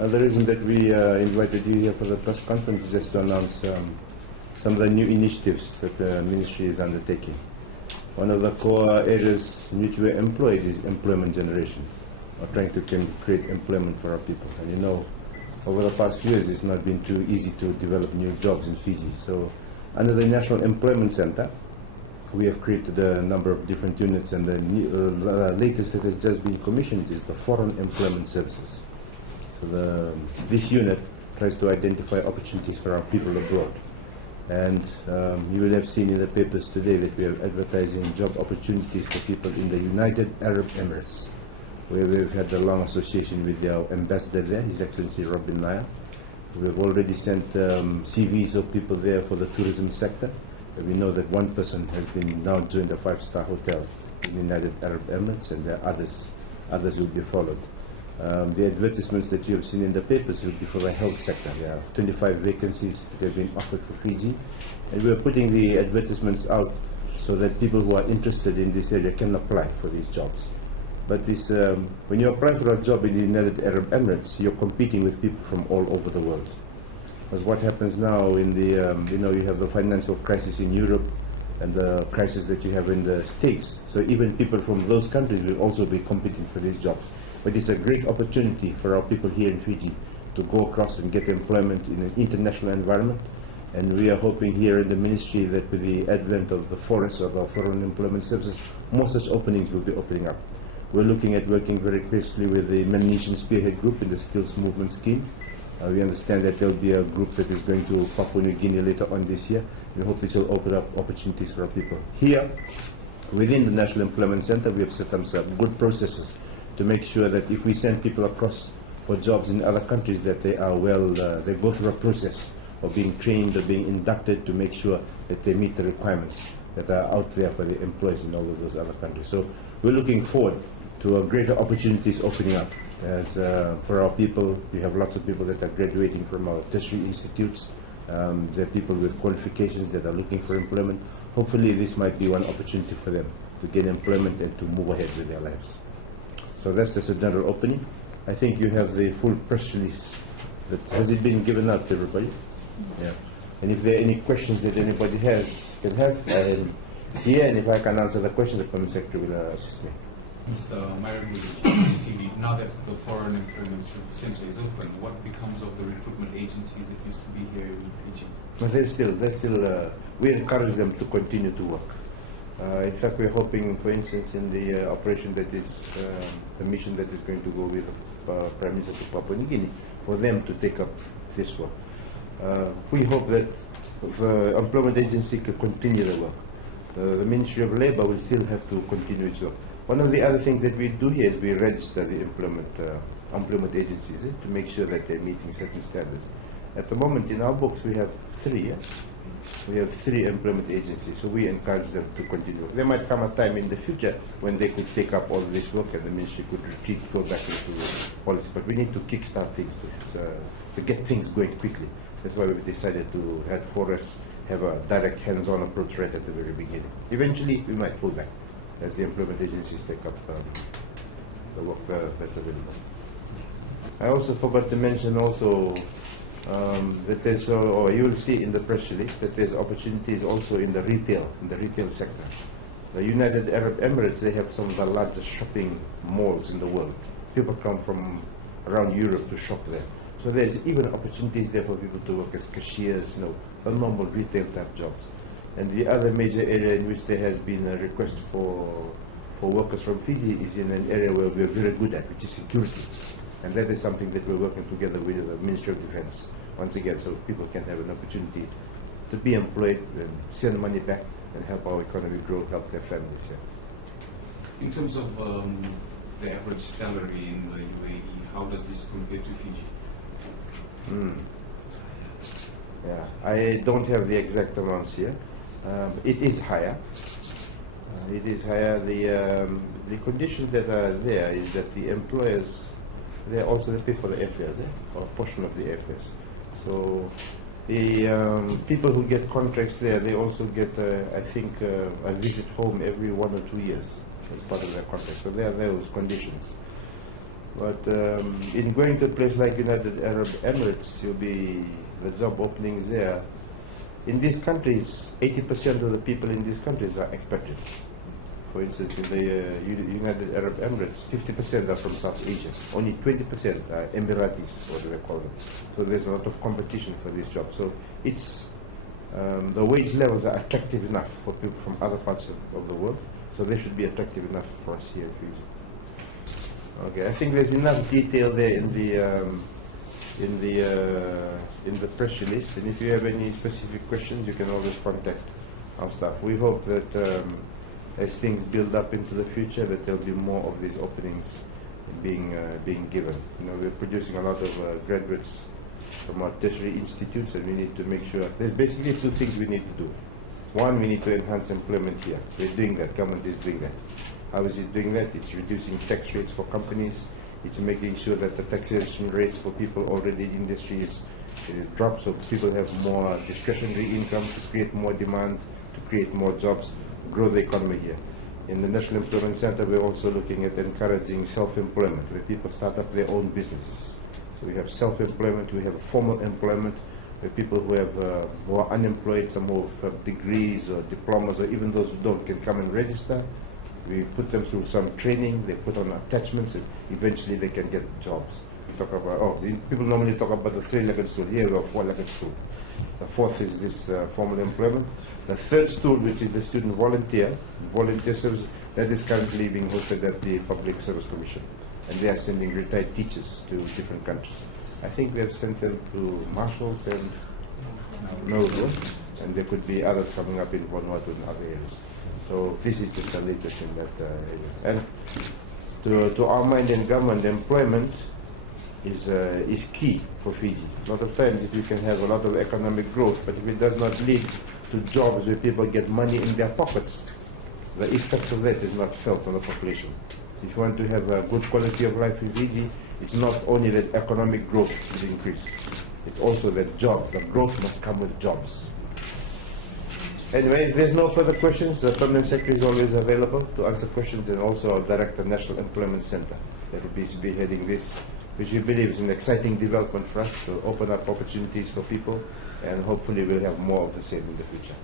The reason that we invited you here for the press conference is just to announce some of the new initiatives that the ministry is undertaking. One of the core areas in which we are employed is employment generation, or trying to create employment for our people. And you know, over the past few years, it's not been too easy to develop new jobs in Fiji. So, under the National Employment Center, we have created a number of different units, and the latest that has just been commissioned is the Foreign Employment Services. So this unit tries to identify opportunities for our people abroad. And you will have seen in the papers today that we are advertising job opportunities for people in the United Arab Emirates, where we've had a long association with our ambassador there, His Excellency Robin Naya. We've already sent CVs of people there for the tourism sector. We know that one person has been now joined a 5-star hotel in the United Arab Emirates, and there are others will be followed. The advertisements that you have seen in the papers will be for the health sector. There are 25 vacancies that have been offered for Fiji, and we are putting the advertisements out so that people who are interested in this area can apply for these jobs. But when you apply for a job in the United Arab Emirates, you're competing with people from all over the world. Because what happens now in the, you have the financial crisis in Europe and the crisis that you have in the States. So even people from those countries will also be competing for these jobs. But it's a great opportunity for our people here in Fiji to go across and get employment in an international environment. And we are hoping here in the ministry that with the advent of the FORES, or the Foreign Employment Services, more such openings will be opening up. We're looking at working very closely with the Malaysian Spearhead Group in the Skills Movement Scheme. We understand that there will be a group that is going to Papua New Guinea later on this year. We hope this will open up opportunities for our people. Here, within the National Employment Center, we have set up some good processes to make sure that if we send people across for jobs in other countries, that they are they go through a process of being trained or being inducted to make sure that they meet the requirements that are out there for the employees in all of those other countries. So we're looking forward to greater opportunities opening up. As for our people, we have lots of people that are graduating from our tertiary institutes. There are people with qualifications that are looking for employment. Hopefully this might be one opportunity for them to get employment and to move ahead with their lives. So that's just a general opening. I think you have the full press release. Has it been given out to everybody? Yeah. And if there are any questions that anybody can have, I am here, and if I can answer the question, the Permanent Secretary will assist me. Mr. Myron TV, now that the Foreign Employment Center is open, what becomes of the recruitment agencies that used to be here in Fiji? We encourage them to continue to work. In fact, we're hoping, for instance, in the operation that is, the mission that is going to go with the Prime Minister to Papua New Guinea, for them to take up this work. We hope that the employment agency can continue the work. The Ministry of Labour will still have to continue its work. One of the other things that we do here is we register the employment agencies to make sure that they're meeting certain standards. At the moment, in our books, we have 3. Yeah? We have 3 employment agencies, so we encourage them to continue. There might come a time in the future when they could take up all this work and the ministry could retreat, go back into policy. But we need to kickstart things to get things going quickly. That's why we've decided to have FORES have a direct hands-on approach right at the very beginning. Eventually, we might pull back as the employment agencies take up the work that's available. I also forgot to mention also that there's, or you will see in the press release, that there's opportunities also in the retail sector. The United Arab Emirates, they have some of the largest shopping malls in the world. People come from around Europe to shop there. So there's even opportunities there for people to work as cashiers, the normal retail type jobs. And the other major area in which there has been a request for workers from Fiji is in an area where we're very good at, which is security. And that is something that we're working together with the Ministry of Defense, once again, so people can have an opportunity to be employed and send money back and help our economy grow, help their families here. In terms of the average salary in the UAE, how does this compare to Fiji? Yeah, I don't have the exact amounts here. It is higher. The conditions that are there is that the employers, they pay for the airfares, or a portion of the airfares. So the people who get contracts there, they also get, I think, a visit home every 1 or 2 years as part of their contract. So there are those conditions. But in going to a place like United Arab Emirates, the job openings there. In these countries, 80% of the people in these countries are expatriates. For instance, in the United Arab Emirates, 50% are from South Asia. Only 20% are Emiratis, what do they call them. So there's a lot of competition for these jobs. So it's the wage levels are attractive enough for people from other parts of the world. So they should be attractive enough for us here in Fiji. Okay, I think there's enough detail there in the press release. And if you have any specific questions, you can always contact our staff. We hope that as things build up into the future, that there'll be more of these openings being given. You know, we're producing a lot of graduates from our tertiary institutes, and we need to make sure. There's basically two things we need to do. One, we need to enhance employment here. We're doing that. Government is doing that. How is it doing that? It's reducing tax rates for companies. It's making sure that the taxation rates for people already in industries drop, so people have more discretionary income to create more demand, to create more jobs, grow the economy here. In the National Employment Center, we're also looking at encouraging self-employment, where people start up their own businesses. So we have self-employment, we have formal employment, where people who are unemployed, some who have degrees or diplomas, or even those who don't, can come and register. We put them through some training, they put on attachments, and eventually they can get jobs. We talk about, people normally talk about the three-legged stool. Here we have four-legged stool. The fourth is this formal employment. The third stool, which is the student volunteer service, that is currently being hosted at the Public Service Commission. And they are sending retired teachers to different countries. I think they've sent them to Marshalls and Nauru, and there could be others coming up in Vanuatu and other areas. So this is just the latest in that area. And to our mind in government, employment is key for Fiji. A lot of times, if you can have a lot of economic growth, but if it does not lead to jobs where people get money in their pockets, the effects of that is not felt on the population. If you want to have a good quality of life in Fiji, it's not only that economic growth should increase, it's also that jobs, the growth must come with jobs. Anyway, if there's no further questions, the Permanent Secretary is always available to answer questions, and also our Director, National Employment Center, that will be spearheading this, which we believe is an exciting development for us to open up opportunities for people, and hopefully we'll have more of the same in the future.